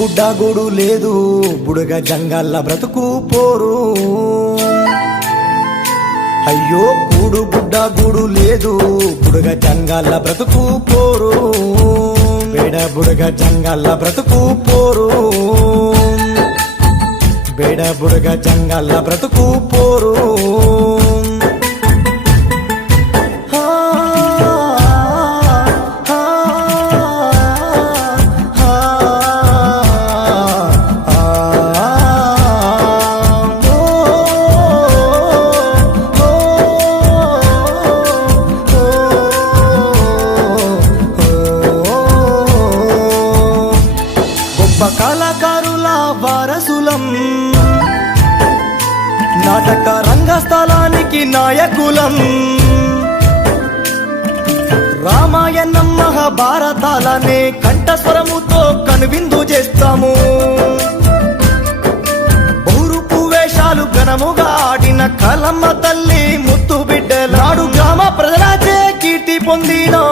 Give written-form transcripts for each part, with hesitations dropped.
గుడ్డ గూడు లేదు బుడగ జంగల్ల బ్రతుకు పోరు. అయ్యో కూడు గుడ్డ గూడు లేదు బుడగ జంగల్ల బ్రతుకు పోరు. బేడ బుడగ జంగల్ల బ్రతుకు పోరు. బేడ బుడగ జంగల్ల బ్రతుకు పోరు. కళాకారుల వారసులం, నాటక రంగస్థలానికి నాయకులం, రామాయణం మహాభారతాలనే కంఠస్వరముతో కనువిందు చేస్తాము. బహురూపు వేషాలు ఘనముగా ఆడిన కలమ్మ తల్లి ముత్తు బిడ్డలాడు గ్రామ ప్రజలచే కీర్తి పొందినా.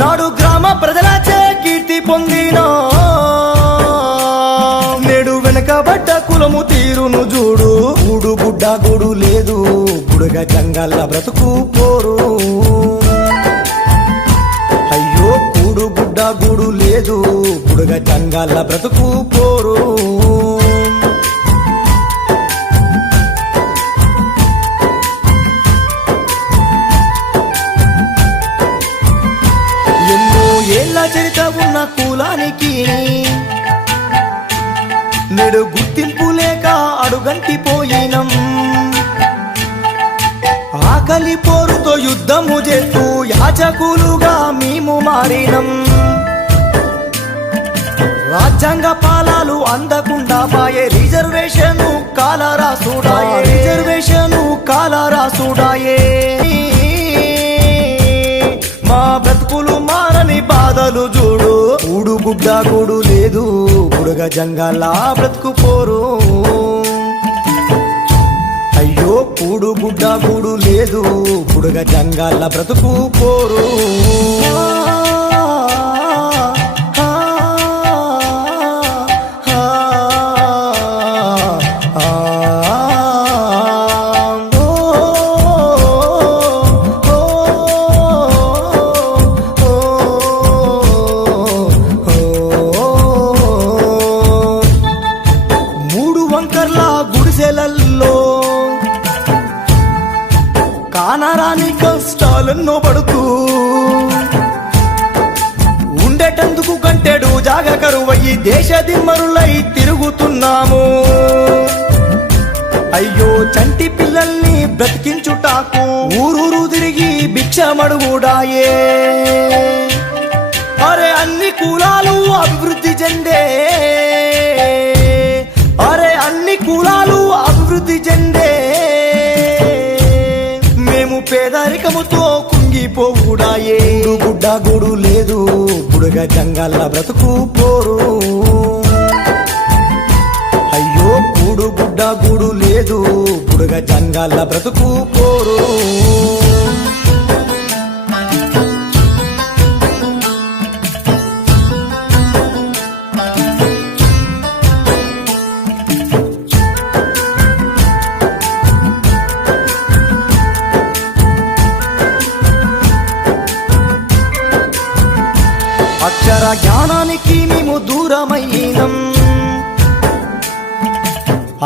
నాడు గ్రామ ప్రజలచే కీర్తి పొందినా. నేడు వెనకబడ్డ కులము తీరును చూడు. గూడు గుడ్డ గూడు లేదు బుడగ జంగల్ల బ్రతుకు పోరు. అయ్యో కూడు గుడ్డ గూడు లేదు బుడగ జంగల్ల బ్రతుకు పోరు. ఏళ్ళ చరిత్ర ఉన్న కులానికి నేడు గుర్తింపు లేక అడుగంటిపోయినం. ఆకలి పోరుతో యుద్ధము చేస్తూ యాచకులుగా మేము మారినం. రాజ్యాంగ పాలాలు అందకుండా పాయే రిజర్వేషను కాలరాసుడాయే. రిజర్వేషను కాలరాసుడాయే. మా బ్రతుకులు మారని బాధలు చూడు. కూడు గుడ్డ గూడు లేదు బుడగ జంగల్ల బ్రతుకు పోరు. అయ్యో కూడు గుడ్డ గూడు లేదు బుడగ జంగల్ల బ్రతుకు పోరు. గుడిసెలల్లో కానరాని కష్టాలెన్నో పడుతూ ఉండేటందుకు కంటెడు జాగ కరువయ్యి దేశ దిమ్మరులై తిరుగుతున్నాము. అయ్యో చంటి పిల్లల్ని బ్రతికించుటాకు ఊరూరు తిరిగి భిక్షమడుగుడాయే. అరే అన్ని కులాలు అభివృద్ధి చెందే. అరే అన్ని కులాలు అభివృద్ధి చెందే. మేము పేదరికముతో కుంగిపోవుడాయే. గుడ్డ గూడు లేదు బుడగ జంగల్ల బ్రతుకు పోరు. అయ్యో కూడు గుడ్డ గూడు లేదు బుడగ జంగల్ల బ్రతుకు పోరు. అక్షర జ్ఞానానికి మేము దూరమైనం.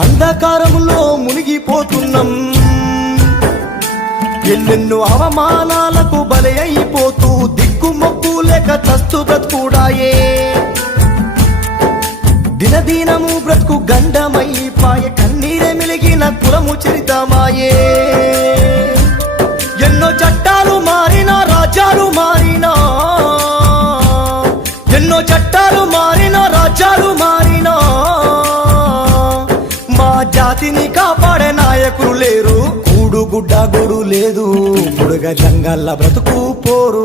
అంధకారములో మునిగిపోతున్నాం. ఎన్నెన్నో అవమానాలకు బలి అయిపోతూ దిక్కుమొక్కు లేక చస్తు బ్రతుకుడాయే. దినదినము బ్రతుకు గండమైపాయే. కన్నీరే మిలిగిన కులము చరితమాయే. ఎన్నో చట్టాలు మారినా రాజ్యాలు మారినా. ఎన్నో చట్టాలు మారినా రాజ్యాలు మారినా. మా జాతిని కాపాడే నాయకులు లేరు. కూడు గుడ్డ గూడు లేదు బుడగ జంగల్ల బ్రతుకు పోరు.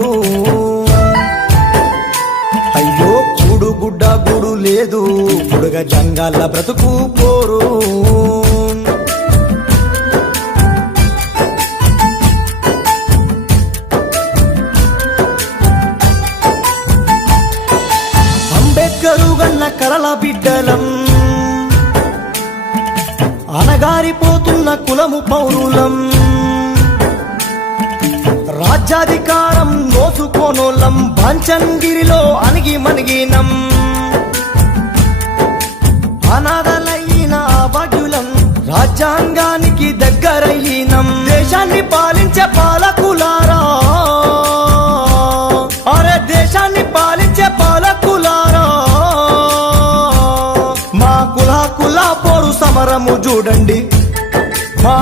అయ్యో కూడు గుడ్డ గూడు లేదు బుడగ జంగల్ల బ్రతుకు పోరు. బిడ్డలం అనగారిపోతున్న కులము పౌరులం రాజ్యాధికారం నోసుకోనోళ్ళం బాంచన్గిరిలో అణిగి మణిగినం అనాథలైన అభాగ్యులం రాజ్యాంగానికి దగ్గరయ్యినం దేశాన్ని పాలించే పాలకులారా అరే దేశాన్ని పాలించే పాలకులారా మా కుల పోరు సమరము చూడండి మా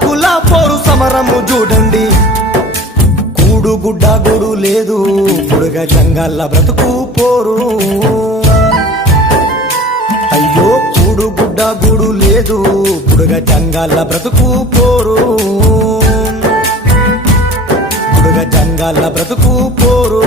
కుల పోరు సమరము చూడండి కూడు గుడ్డ గూడు లేదు బుడగ జంగాల బ్రతుకు పోరు అయ్యో కూడు గుడ్డ గూడు లేదు బుడగ జంగాల బ్రతుకు పోరు బుడగ జంగాల బ్రతుకు పోరు